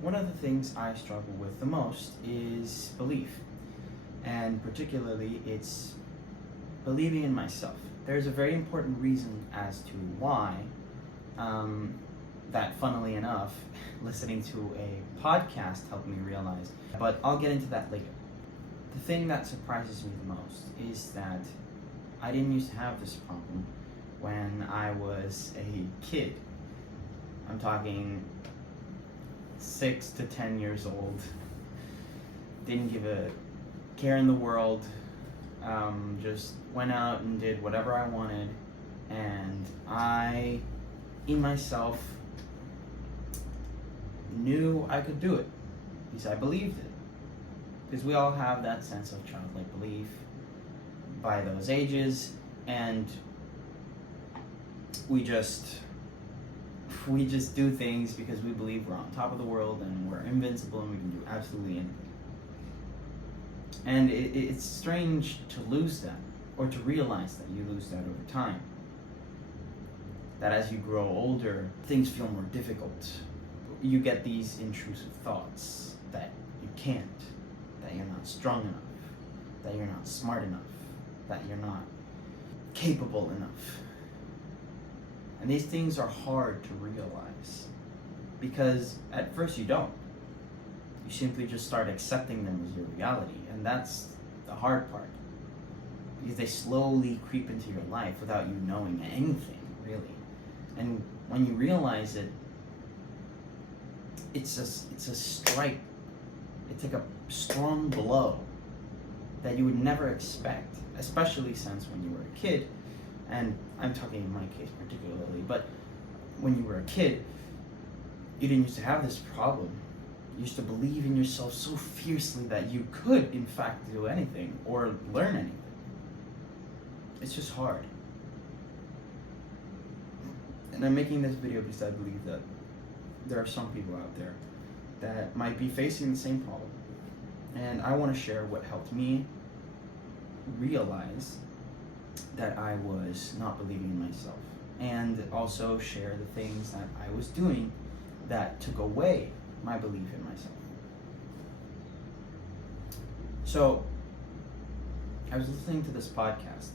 One of the things I struggle with the most is belief, and particularly it's believing in myself. There's a very important reason as to why, that funnily enough, listening to a podcast helped me realize, but I'll get into that later. The thing that surprises me the most is that I didn't used to have this problem when I was a kid. I'm talking 6 to 10 years old. Didn't give a care in the world. Just went out and did whatever I wanted, and I, in myself, knew I could do it because I believed it. Because we all have that sense of childlike belief by those ages, and we just do things because we believe we're on top of the world and we're invincible and we can do absolutely anything. And it's strange to lose that, or to realize that you lose that over time. That as you grow older, things feel more difficult. You get these intrusive thoughts that you can't, that you're not strong enough, that you're not smart enough, that you're not capable enough. And these things are hard to realize because at first you don't. You simply just start accepting them as your reality, and that's the hard part. Because they slowly creep into your life without you knowing anything, really. And when you realize it, it's a strike. It's like a strong blow that you would never expect, especially since when you were a kid, and I'm talking in my case particularly, but when you were a kid, you didn't used to have this problem. You used to believe in yourself so fiercely that you could, in fact, do anything or learn anything. It's just hard. And I'm making this video because I believe that there are some people out there that might be facing the same problem. And I want to share what helped me realize that I was not believing in myself, and also share the things that I was doing that took away my belief in myself. So I was listening to this podcast,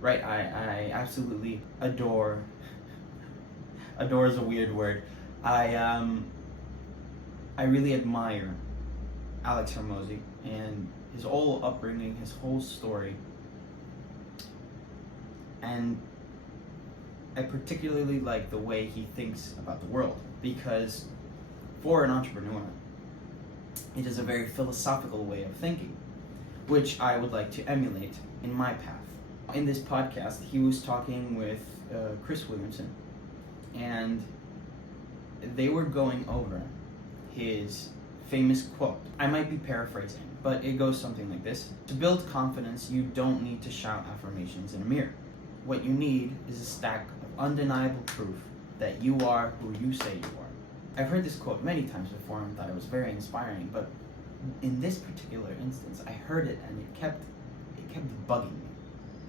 right? I absolutely adore is a weird word. I really admire Alex Hormozy and his whole upbringing, his whole story. And I particularly like the way he thinks about the world, because for an entrepreneur, it is a very philosophical way of thinking, which I would like to emulate in my path. In this podcast, he was talking with Chris Williamson, and they were going over his famous quote. I might be paraphrasing, but it goes something like this: to build confidence, you don't need to shout affirmations in a mirror. What you need is a stack of undeniable proof that you are who you say you are. I've heard this quote many times before and thought it was very inspiring, but in this particular instance, I heard it and it kept bugging me.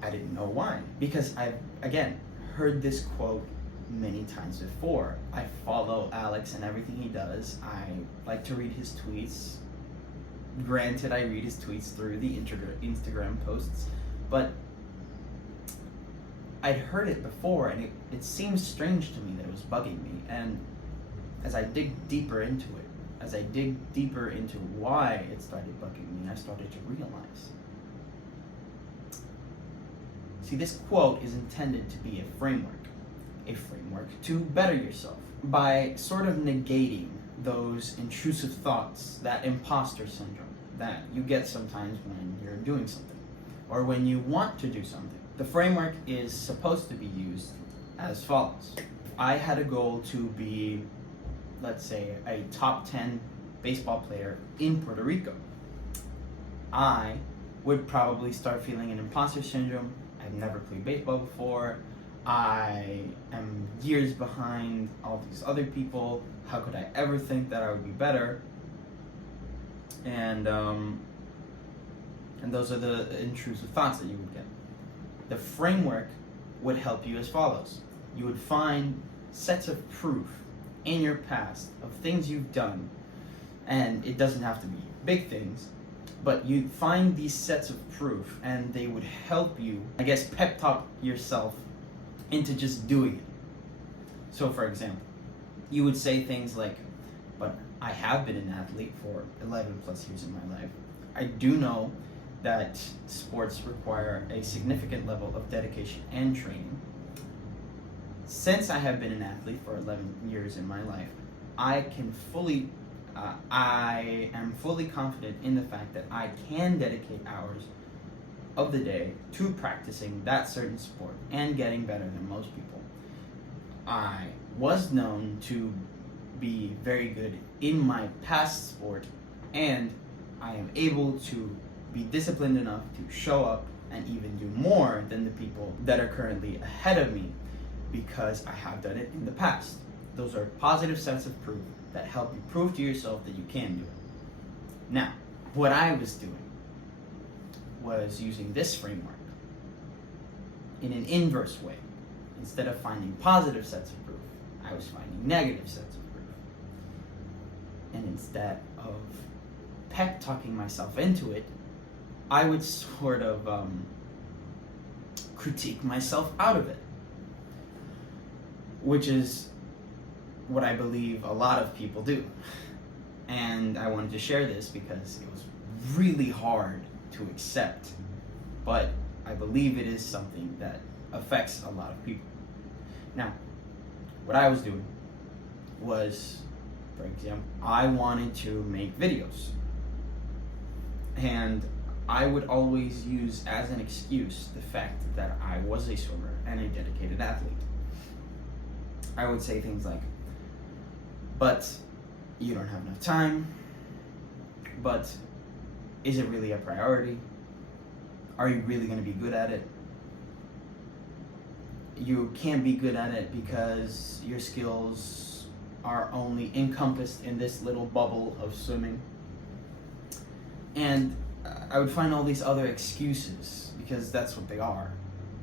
I didn't know why, because I've, again, heard this quote many times before. I follow Alex and everything he does. I like to read his tweets. Granted, I read his tweets through the Instagram posts, but I'd heard it before, and it seemed strange to me that it was bugging me. And as I dig deeper into it, as I dig deeper into why it started bugging me, I started to realize. See, this quote is intended to be a framework to better yourself by sort of negating those intrusive thoughts, that imposter syndrome that you get sometimes when you're doing something or when you want to do something. The framework is supposed to be used as follows. I had a goal to be, let's say, a top 10 baseball player in Puerto Rico. I would probably start feeling an imposter syndrome. I've never played baseball before. I am years behind all these other people. How could I ever think that I would be better? And those are the intrusive thoughts that you would get. The framework would help you as follows. You would find sets of proof in your past of things you've done, and it doesn't have to be big things, but you find these sets of proof and they would help you, I guess, pep talk yourself into just doing it. So for example, you would say things like, but I have been an athlete for 11 plus years in my life. I do know that sports require a significant level of dedication and training. Since I have been an athlete for 11 years in my life, I am fully confident in the fact that I can dedicate hours of the day to practicing that certain sport and getting better than most people. I was known to be very good in my past sport, and I am able to be disciplined enough to show up and even do more than the people that are currently ahead of me because I have done it in the past. Those are positive sets of proof that help you prove to yourself that you can do it. Now, what I was doing was using this framework in an inverse way. Instead of finding positive sets of proof, I was finding negative sets of proof. And instead of pep talking myself into it, I would sort of critique myself out of it, which is what I believe a lot of people do. And I wanted to share this because it was really hard to accept, but I believe it is something that affects a lot of people. Now, what I was doing was, for example, I wanted to make videos, and I would always use as an excuse the fact that I was a swimmer and a dedicated athlete. I would say things like, but you don't have enough time, but is it really a priority? Are you really going to be good at it? You can't be good at it because your skills are only encompassed in this little bubble of swimming. And I would find all these other excuses, because that's what they are.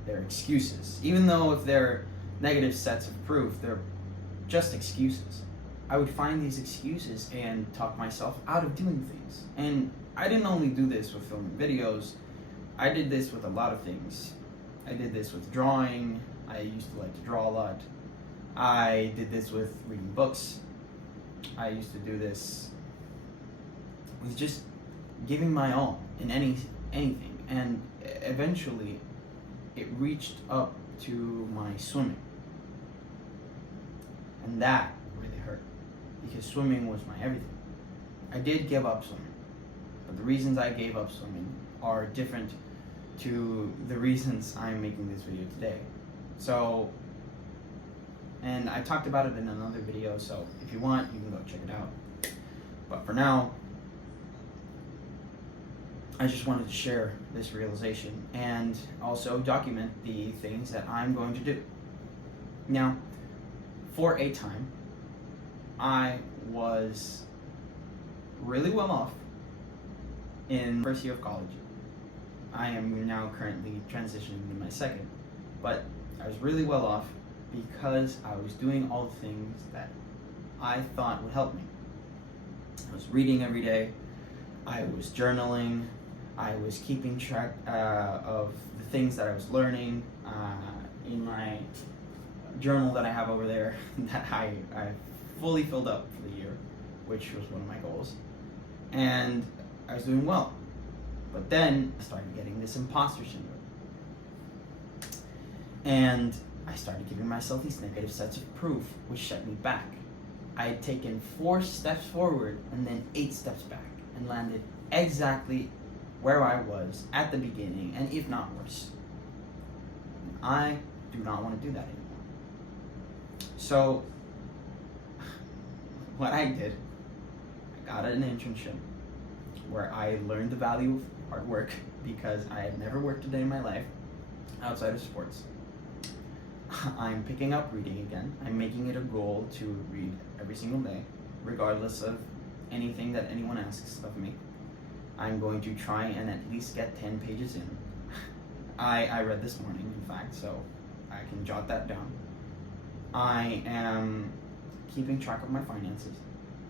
They're excuses. Even though if they're negative sets of proof, they're just excuses. I would find these excuses and talk myself out of doing things. And I didn't only do this with filming videos, I did this with a lot of things. I did this with drawing. I used to like to draw a lot. I did this with reading books. I used to do this with just giving my all in anything. And eventually it reached up to my swimming. And that really hurt, because swimming was my everything. I did give up swimming, but the reasons I gave up swimming are different to the reasons I'm making this video today. So, and I talked about it in another video, so if you want, you can go check it out. But for now, I just wanted to share this realization and also document the things that I'm going to do. Now, for a time, I was really well off in first year of college. I am now currently transitioning into my second, but I was really well off because I was doing all the things that I thought would help me. I was reading every day, I was journaling, I was keeping track of the things that I was learning in my journal that I have over there that I fully filled up for the year, which was one of my goals. And I was doing well. But then I started getting this imposter syndrome. And I started giving myself these negative sets of proof, which set me back. I had taken 4 steps forward and then 8 steps back and landed exactly where I was at the beginning, and if not worse. I do not want to do that anymore. So, what I did, I got an internship where I learned the value of hard work, because I had never worked a day in my life outside of sports. I'm picking up reading again. I'm making it a goal to read every single day, regardless of anything that anyone asks of me. I'm going to try and at least get 10 pages in. I read this morning, in fact, so I can jot that down. I am keeping track of my finances.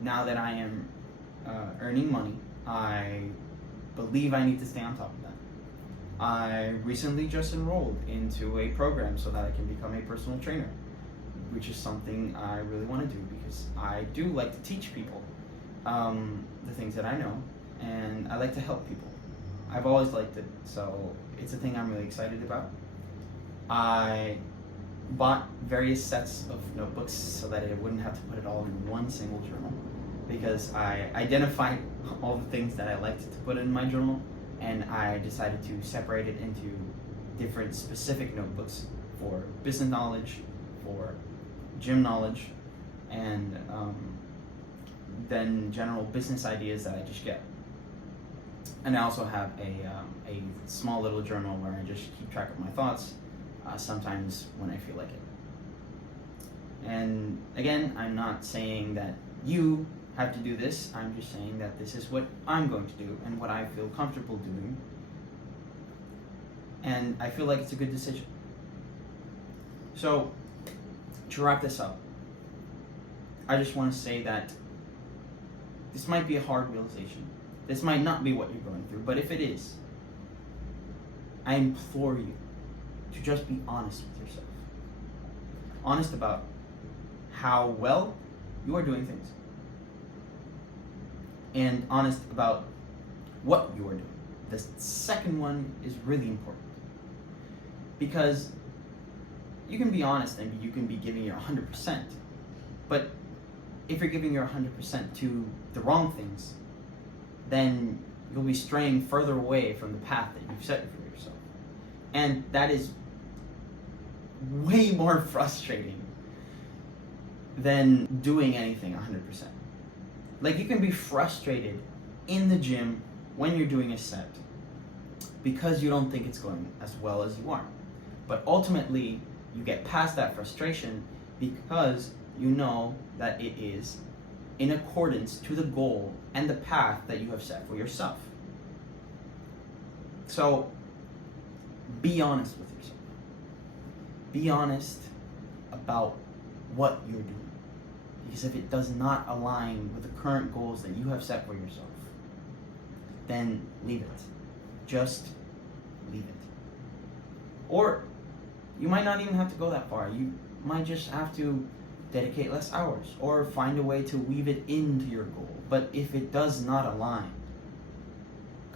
Now that I am earning money, I believe I need to stay on top of that. I recently just enrolled into a program so that I can become a personal trainer, which is something I really want to do because I do like to teach people the things that I know, and I like to help people. I've always liked it, so it's a thing I'm really excited about. I bought various sets of notebooks so that I wouldn't have to put it all in one single journal, because I identified all the things that I liked to put in my journal, and I decided to separate it into different specific notebooks for business knowledge, for gym knowledge, and then general business ideas that I just get. And I also have a small little journal where I just keep track of my thoughts, sometimes when I feel like it. And again, I'm not saying that you have to do this. I'm just saying that this is what I'm going to do and what I feel comfortable doing. And I feel like it's a good decision. So, to wrap this up, I just want to say that this might be a hard realization. This might not be what you're going through, but if it is, I implore you to just be honest with yourself. Honest about how well you are doing things. And honest about what you are doing. The second one is really important. Because you can be honest and you can be giving your 100%. But if you're giving your 100% to the wrong things, then you'll be straying further away from the path that you've set for yourself. And that is way more frustrating than doing anything 100%. Like, you can be frustrated in the gym when you're doing a set because you don't think it's going as well as you are. But ultimately, you get past that frustration because you know that it is in accordance to the goal and the path that you have set for yourself. So, be honest with yourself. Be honest about what you're doing. Because if it does not align with the current goals that you have set for yourself, then leave it. Just leave it. Or you might not even have to go that far. You might just have to dedicate less hours or find a way to weave it into your goal. But if it does not align,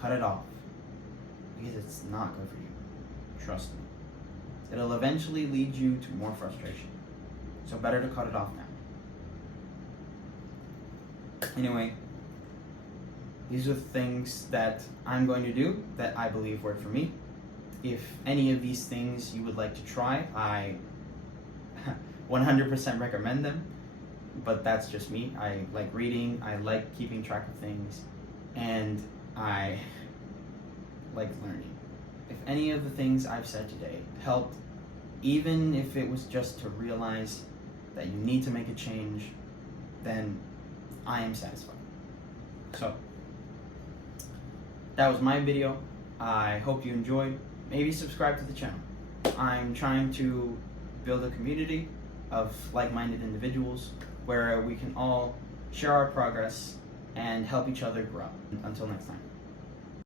cut it off, because it's not good for you. Trust me. It'll eventually lead you to more frustration. So better to cut it off now. Anyway, these are things that I'm going to do that I believe work for me. If any of these things you would like to try, I 100% recommend them, but that's just me. I like reading, I like keeping track of things, and I like learning. If any of the things I've said today helped, even if it was just to realize that you need to make a change, then I am satisfied. So, that was my video. I hope you enjoyed. Maybe subscribe to the channel. I'm trying to build a community of like-minded individuals where we can all share our progress and help each other grow. Until next time.